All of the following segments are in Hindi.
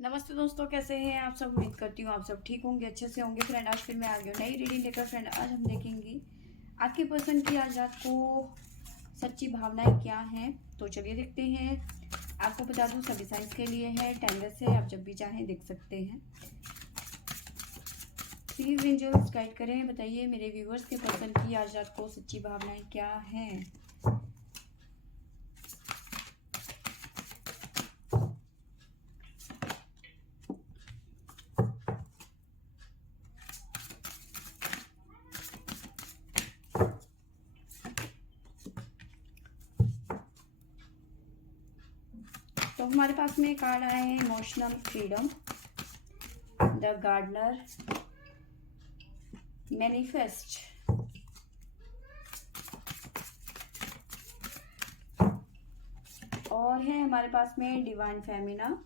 नमस्ते दोस्तों, कैसे हैं आप सब। उम्मीद करती हूँ आप सब ठीक होंगे, अच्छे से होंगे। फ्रेंड, आज फिर मैं आ गई हूँ नई रीडिंग लेकर। फ्रेंड, आज हम देखेंगे आपके पर्सन की आज रात को सच्ची भावनाएं क्या हैं। तो चलिए देखते हैं। आपको बता दूँ, सभी साइज के लिए है। टेंडर से आप जब भी चाहें देख सकते हैं। प्लीज एंजल्स गाइड करें, बताइए मेरे व्यूवर्स के पर्सन की आज रात को सच्ची भावनाएं क्या हैं। तो हमारे पास में कार्ड आए हैं emotional freedom, the gardener, manifest, और है हमारे पास में डिवाइन फेमिना,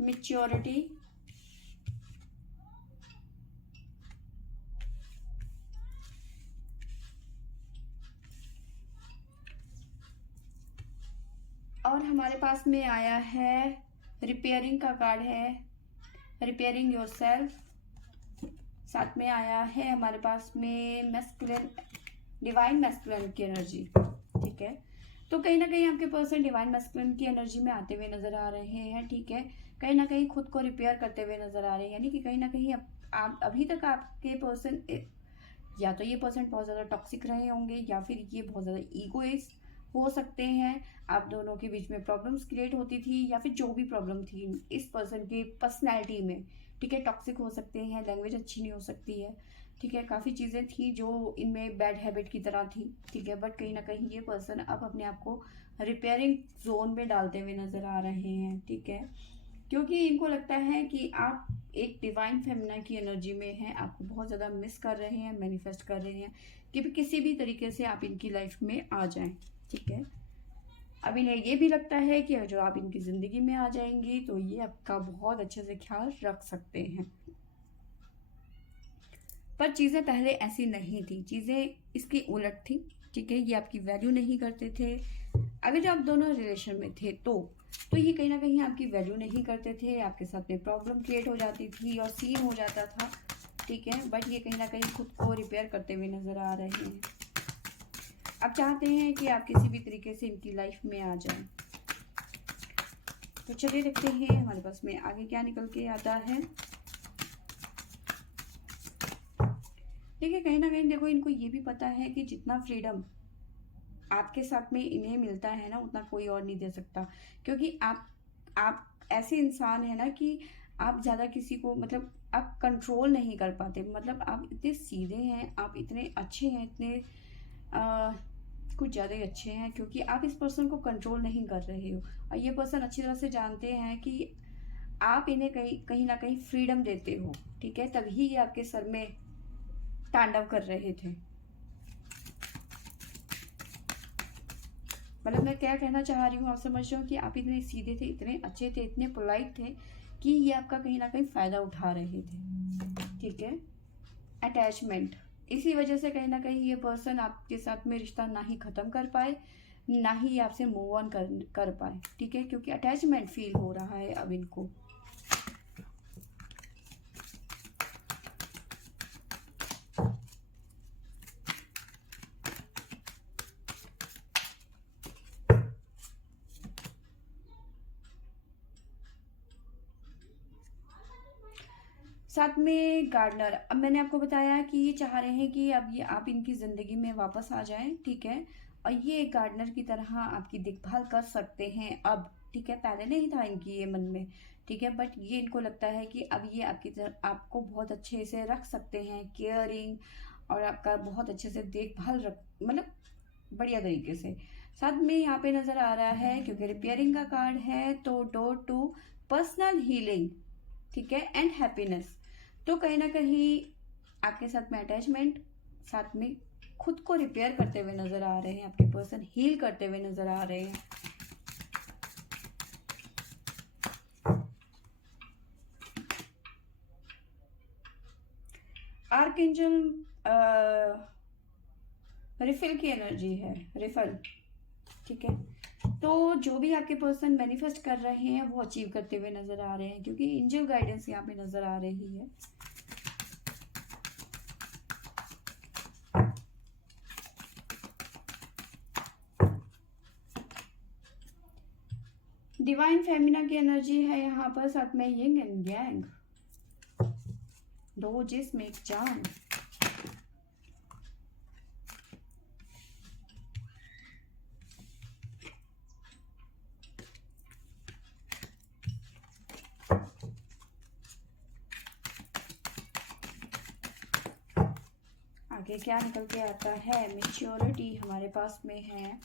मैच्योरिटी, और हमारे पास में आया है रिपेयरिंग का कार्ड है, रिपेयरिंग योरसेल्फ। साथ में आया है हमारे पास में मैस्कुलिन, डिवाइन मैस्कुलिन की एनर्जी। ठीक है, तो कहीं ना कहीं आपके पर्सन डिवाइन मैस्कुलिन की एनर्जी में आते हुए नजर आ रहे हैं। ठीक है, कहीं ना कहीं खुद को रिपेयर करते हुए नजर आ रहे हैं, यानी कि कहीं ना कहीं आप अभी तक आपके पर्सन, या तो ये पर्सन बहुत ज़्यादा टॉक्सिक रहे होंगे, या फिर ये बहुत ज़्यादा ईगोइस्ट हो सकते हैं। आप दोनों के बीच में प्रॉब्लम्स क्रिएट होती थी, या फिर जो भी प्रॉब्लम थी इस पर्सन की पर्सनैलिटी में, ठीक है, टॉक्सिक हो सकते हैं, लैंग्वेज अच्छी नहीं हो सकती है। ठीक है, काफ़ी चीज़ें थी जो इनमें बैड हैबिट की तरह थी। ठीक है, बट कहीं ना कहीं ये पर्सन अब अपने आप को रिपेयरिंग जोन में डालते हुए नज़र आ रहे हैं। ठीक है, क्योंकि इनको लगता है कि आप एक डिवाइन फेमिना की एनर्जी में हैं, आपको बहुत ज़्यादा मिस कर रहे हैं, मैनिफेस्ट कर रहे हैं कि भी किसी भी तरीके से आप इनकी लाइफ में आ जाएं। ठीक है, अब इन्हें ये भी लगता है कि जो आप इनकी ज़िंदगी में आ जाएंगी तो ये आपका बहुत अच्छे से ख्याल रख सकते हैं। पर चीज़ें पहले ऐसी नहीं थी, चीज़ें इसकी उलट थी। ठीक है, ये आपकी वैल्यू नहीं करते थे। अगर जब आप दोनों रिलेशन में थे तो ये कहीं ना कहीं आपकी वैल्यू नहीं करते थे, आपके साथ में प्रॉब्लम क्रिएट हो जाती थी और सीन हो जाता था। ठीक है, बट ये कहीं ना कहीं खुद को रिपेयर करते हुए नजर आ रहे हैं। अब चाहते हैं कि आप किसी भी तरीके से इनकी लाइफ में आ जाएं। तो चलिए देखते हैं हमारे पास में आगे क्या निकल के आता है। देखिए, कहीं ना कहीं देखो, इनको ये भी पता है कि जितना फ्रीडम आपके साथ में इन्हें मिलता है ना, उतना कोई और नहीं दे सकता। क्योंकि आप ऐसे इंसान है ना कि आप ज़्यादा किसी को, मतलब आप कंट्रोल नहीं कर पाते। मतलब आप इतने सीधे हैं, आप इतने अच्छे हैं, इतने आ, कुछ ज़्यादा ही अच्छे हैं, क्योंकि आप इस पर्सन को कंट्रोल नहीं कर रहे हो। और ये पर्सन अच्छी तरह से जानते हैं कि आप इन्हें कहीं कहीं ना कहीं फ्रीडम देते हो। ठीक है, तभी ये आपके सर में तांडव कर रहे थे। मतलब मैं क्या कहना चाह रही हूँ, आप समझ रहे हो कि आप इतने सीधे थे, इतने अच्छे थे, इतने पोलाइट थे कि ये आपका कहीं ना कहीं फ़ायदा उठा रहे थे। ठीक है, अटैचमेंट, इसी वजह से कहीं ना कहीं ये पर्सन आपके साथ में रिश्ता ना ही ख़त्म कर पाए, ना ही आपसे मूव ऑन कर पाए। ठीक है, क्योंकि अटैचमेंट फील हो रहा है अब इनको। साथ में गार्डनर, अब मैंने आपको बताया कि ये चाह रहे हैं कि अब ये आप इनकी ज़िंदगी में वापस आ जाएं। ठीक है, और ये एक गार्डनर की तरह आपकी देखभाल कर सकते हैं अब। ठीक है, पहले नहीं था इनकी ये मन में। ठीक है, बट ये इनको लगता है कि अब ये आपकी तरह आपको बहुत अच्छे से रख सकते हैं, केयरिंग, और आपका बहुत अच्छे से देखभाल रख, मतलब बढ़िया तरीके से। साथ में यहाँ पे नज़र आ रहा है, क्योंकि रिपेयरिंग का कार्ड है, तो डोर टू पर्सनल हीलिंग, ठीक है, एंड हैप्पीनेस। तो कहीं ना कहीं आपके साथ में अटैचमेंट, साथ में खुद को रिपेयर करते हुए नजर आ रहे हैं, आपके पर्सन हील करते हुए नजर आ रहे हैं। आर्कएंजल रिफिल की एनर्जी है, रिफिल। ठीक है, तो जो भी आपके पर्सन मैनिफेस्ट कर रहे हैं वो अचीव करते हुए नजर आ रहे हैं, क्योंकि एंजल गाइडेंस यहाँ पे नजर आ रही है। डिवाइन फेमिना की एनर्जी है यहाँ पर, साथ में यिंग एंड यांग, दो जिस्म एक जान। आगे क्या निकल के आता है? मैच्योरिटी हमारे पास में है,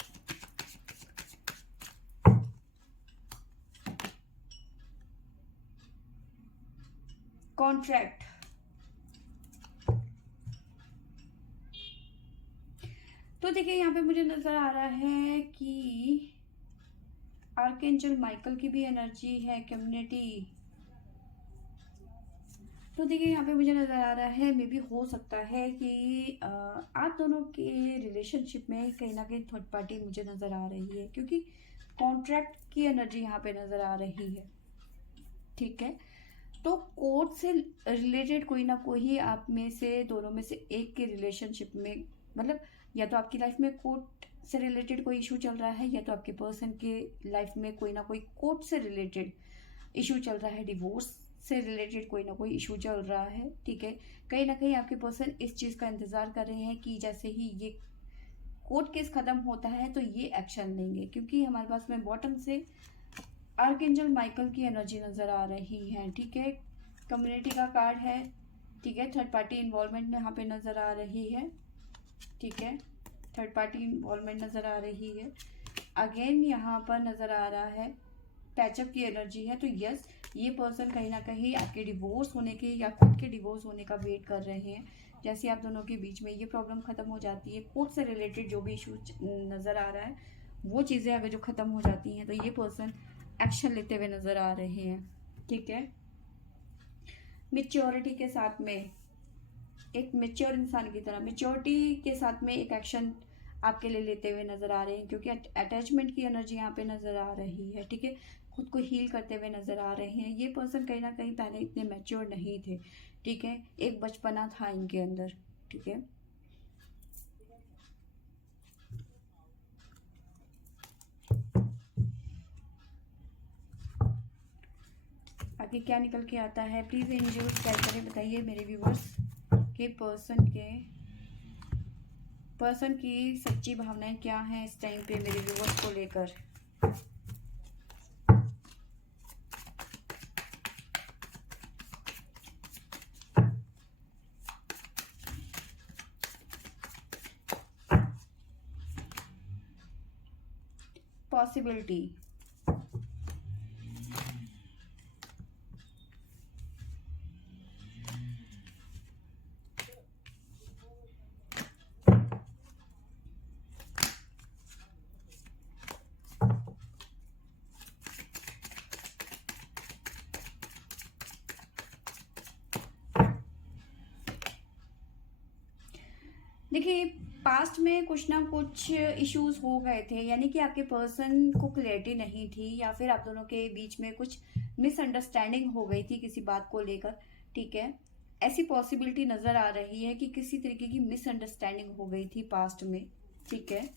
कॉन्ट्रैक्ट। तो देखिए यहाँ पे मुझे नजर आ रहा है कि आर्कएंजल माइकल की भी एनर्जी है, कम्युनिटी। तो देखिए यहाँ पे मुझे नजर आ रहा है, मे बी हो सकता है कि आप दोनों के रिलेशनशिप में कहीं ना कहीं थर्ड पार्टी मुझे नजर आ रही है, क्योंकि कॉन्ट्रैक्ट की एनर्जी यहाँ पे नजर आ रही है। ठीक है, तो कोर्ट से रिलेटेड कोई ना कोई आप में से, दोनों में से एक के रिलेशनशिप में, मतलब या तो आपकी लाइफ में कोर्ट से रिलेटेड कोई इशू चल रहा है, या तो आपके पर्सन के लाइफ में कोई ना कोई कोर्ट से रिलेटेड इशू चल रहा है, डिवोर्स से रिलेटेड कोई ना कोई इशू चल रहा है। ठीक है, कहीं ना कहीं आपके पर्सन इस चीज़ का इंतज़ार कर रहे हैं कि जैसे ही ये कोर्ट केस ख़त्म होता है तो ये एक्शन लेंगे, क्योंकि हमारे पास में बॉटम से आर्कएंजल माइकल की एनर्जी नज़र आ रही है। ठीक है, कम्युनिटी का कार्ड है। ठीक है, थर्ड पार्टी इन्वॉल्वमेंट यहाँ पे नज़र आ रही है। ठीक है, थर्ड पार्टी इन्वॉल्वमेंट नज़र आ रही है। अगेन यहाँ पर नज़र आ रहा है पैचअप की एनर्जी है। तो यस, ये पर्सन कहीं ना कहीं आपके डिवोर्स होने के या खुद के डिवोर्स होने का वेट कर रहे हैं। जैसे आप दोनों के बीच में ये प्रॉब्लम ख़त्म हो जाती है, कोर्ट से रिलेटेड जो भी इशू नज़र आ रहा है वो चीज़ें अगर जो ख़त्म हो जाती हैं तो ये पर्सन एक्शन लेते हुए नज़र आ रहे हैं। ठीक है, मेच्योरिटी के साथ में, एक मेच्योर इंसान की तरह मेच्योरिटी के साथ में एक एक्शन आपके लिए लेते हुए नजर आ रहे हैं, क्योंकि अटैचमेंट की एनर्जी यहाँ पे नजर आ रही है। ठीक है, खुद को हील करते हुए नजर आ रहे हैं। ये पर्सन कहीं ना कहीं पहले इतने मैच्योर नहीं थे। ठीक है, एक बचपना था इनके अंदर। ठीक है, आगे क्या निकल के आता है? प्लीज एंजल्स गाइड करें, बताइए मेरे व्यूवर्स के पर्सन की सच्ची भावनाएं क्या हैं इस टाइम पे मेरे व्यूवर्स को लेकर। पॉसिबिलिटी, देखिए पास्ट में कुछ ना कुछ इश्यूज हो गए थे, यानी कि आपके पर्सन को क्लैरिटी नहीं थी, या फिर आप दोनों के बीच में कुछ मिसअंडरस्टैंडिंग हो गई थी किसी बात को लेकर। ठीक है, ऐसी पॉसिबिलिटी नजर आ रही है कि किसी तरीके की मिसअंडरस्टैंडिंग हो गई थी पास्ट में। ठीक है,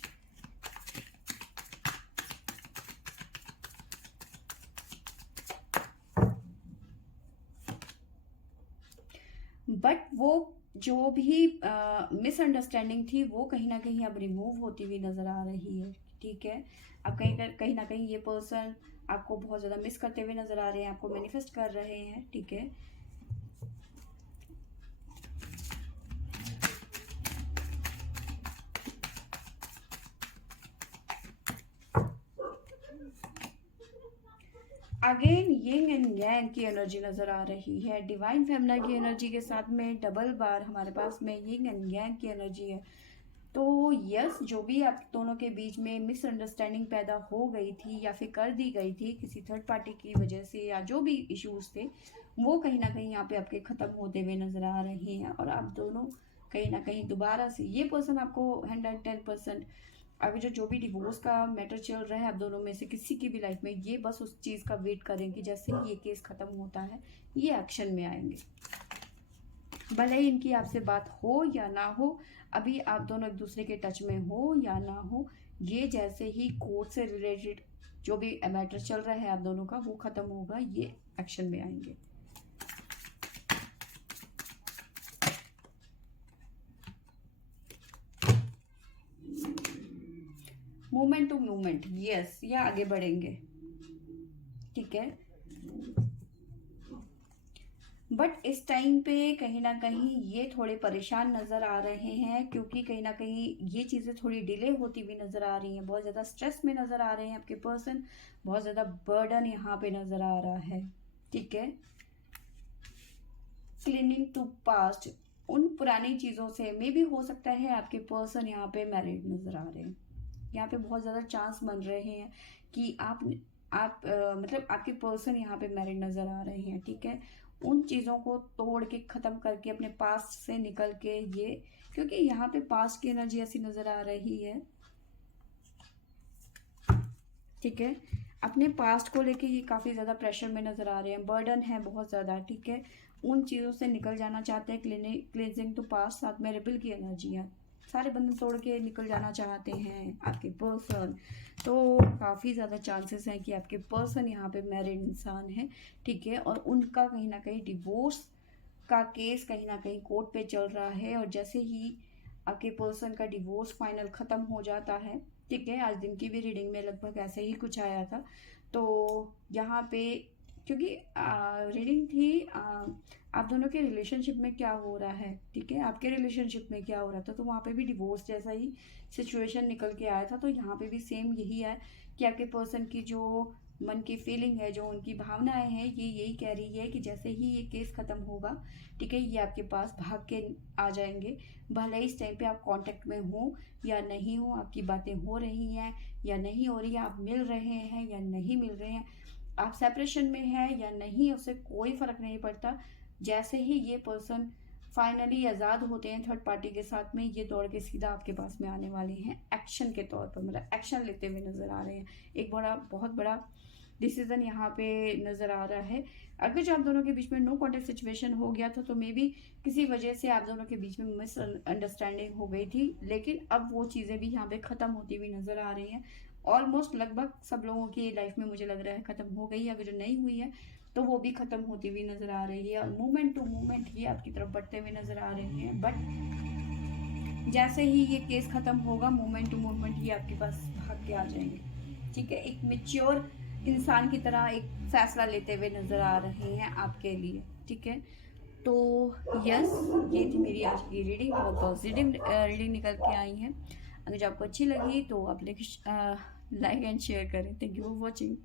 बट वो जो भी मिसअंडरस्टैंडिंग थी वो कहीं ना कहीं अब रिमूव होती हुई नजर आ रही है। ठीक है, अब कहीं ना कहीं ये पर्सन आपको बहुत ज़्यादा मिस करते हुए नजर आ रहे हैं, आपको मैनिफेस्ट कर रहे हैं। ठीक है, अगेन यिंग एंड यांग की एनर्जी नजर आ रही है। डिवाइन फेमिना की एनर्जी के साथ में डबल बार हमारे पास में यिंग एंड यांग की एनर्जी है। तो यस, जो भी आप दोनों के बीच में मिसअंडरस्टैंडिंग पैदा हो गई थी या फिर कर दी गई थी किसी थर्ड पार्टी की वजह से, या जो भी इश्यूज थे वो कहीं ना कहीं यहाँ पे आपके ख़त्म होते हुए नज़र आ रहे हैं, और आप दोनों कहीं ना कहीं दोबारा से ये पर्सन आपको 110% अभी जो भी डिवोर्स का मैटर चल रहा है आप दोनों में से किसी की भी लाइफ में, ये बस उस चीज़ का वेट करेंगे जैसे ही ये केस ख़त्म होता है ये एक्शन में आएंगे। भले ही इनकी आपसे बात हो या ना हो, अभी आप दोनों एक दूसरे के टच में हो या ना हो, ये जैसे ही कोर्ट से रिलेटेड जो भी मैटर चल रहा है आप दोनों का वो ख़त्म होगा, ये एक्शन में आएंगे। मूवमेंट टू मूवमेंट, यस, ये आगे बढ़ेंगे, ठीक है। बट इस टाइम पे कहीं ना कहीं ये थोड़े परेशान नज़र आ रहे हैं, क्योंकि कहीं ना कहीं ये चीज़ें थोड़ी डिले होती हुई नज़र आ रही हैं, बहुत ज़्यादा स्ट्रेस में नज़र आ रहे हैं आपके पर्सन, बहुत ज़्यादा बर्डन यहाँ पे नज़र आ रहा है, ठीक है। क्लीनिंग टू पास्ट, उन पुरानी चीज़ों से मे भी हो सकता है आपके पर्सन यहाँ पे मैरिड नज़र आ रहे हैं, यहाँ पे बहुत ज़्यादा चांस बन रहे हैं कि आप मतलब आपके पर्सन यहाँ पे मैरिड नज़र आ रहे हैं, ठीक है। उन चीज़ों को तोड़ के ख़त्म करके अपने पास्ट से निकल के ये, क्योंकि यहाँ पे पास्ट की एनर्जी ऐसी नज़र आ रही है, ठीक है। अपने पास्ट को लेके ये काफ़ी ज़्यादा प्रेशर में नज़र आ रहे हैं, बर्डन है बहुत ज़्यादा, ठीक है। उन चीज़ों से निकल जाना चाहते हैं, क्लींजिंग टू पास्ट, साथ में रिबल की एनर्जी है, सारे बंधन तोड़ के निकल जाना चाहते हैं आपके पर्सन। तो काफ़ी ज़्यादा चांसेस हैं कि आपके पर्सन यहाँ पे मैरिड इंसान है, ठीक है। और उनका कहीं ना कहीं डिवोर्स का केस कहीं ना कहीं कोर्ट पे चल रहा है, और जैसे ही आपके पर्सन का डिवोर्स फाइनल ख़त्म हो जाता है, ठीक है, आज दिन की भी रीडिंग में लगभग ऐसे ही कुछ आया था, तो यहाँ पे क्योंकि रीडिंग थी आप दोनों के रिलेशनशिप में क्या हो रहा है, ठीक है, आपके रिलेशनशिप में क्या हो रहा था, तो वहाँ पे भी डिवोर्स जैसा ही सिचुएशन निकल के आया था। तो यहाँ पे भी सेम यही है कि आपके पर्सन की जो मन की फीलिंग है, जो उनकी भावनाएं हैं, ये यही कह रही है कि जैसे ही ये केस ख़त्म होगा, ठीक है, ये आपके पास भाग के आ जाएंगे। भले ही इस टाइम पे आप कांटेक्ट में हो या नहीं हो, आपकी बातें हो रही हैं या नहीं हो रही है, आप मिल रहे हैं या नहीं मिल रहे हैं, आप सेपरेशन में है या नहीं, उससे कोई फ़र्क नहीं पड़ता। जैसे ही ये पर्सन फाइनली आज़ाद होते हैं थर्ड पार्टी के साथ में, ये दौड़ के सीधा आपके पास में आने वाले हैं एक्शन के तौर पर, मतलब एक्शन लेते हुए नज़र आ रहे हैं। एक बहुत बड़ा डिसीजन यहाँ पे नज़र आ रहा है। अगर जो आप दोनों के बीच में नो कॉन्टेक्ट सिचुएशन हो गया था, तो मे बी किसी वजह से आप दोनों के बीच में मिसअंडरस्टैंडिंग हो गई थी, लेकिन अब वो चीज़ें भी यहाँ पे ख़त्म होती हुई नज़र आ रही हैं। ऑलमोस्ट लगभग सब लोगों की लाइफ में मुझे लग रहा है ख़त्म हो गई है, अगर जो नहीं हुई है तो वो भी ख़त्म होती हुई नज़र आ रही है, और मूवमेंट टू मूवमेंट ये आपकी तरफ बढ़ते हुए नज़र आ रहे हैं। बट जैसे ही ये केस ख़त्म होगा, मूवमेंट टू मूवमेंट ये आपके पास भाग के आ जाएंगे, ठीक है। एक मैच्योर इंसान की तरह एक फैसला लेते हुए नज़र आ रहे हैं आपके लिए, ठीक है। तो यस, ये थी मेरी आज की रीडिंग, बहुत पॉजिटिव रीडिंग निकल के आई है। अगर जो आपको अच्छी लगी तो आप लाइक एंड शेयर करें। Thank you for watching.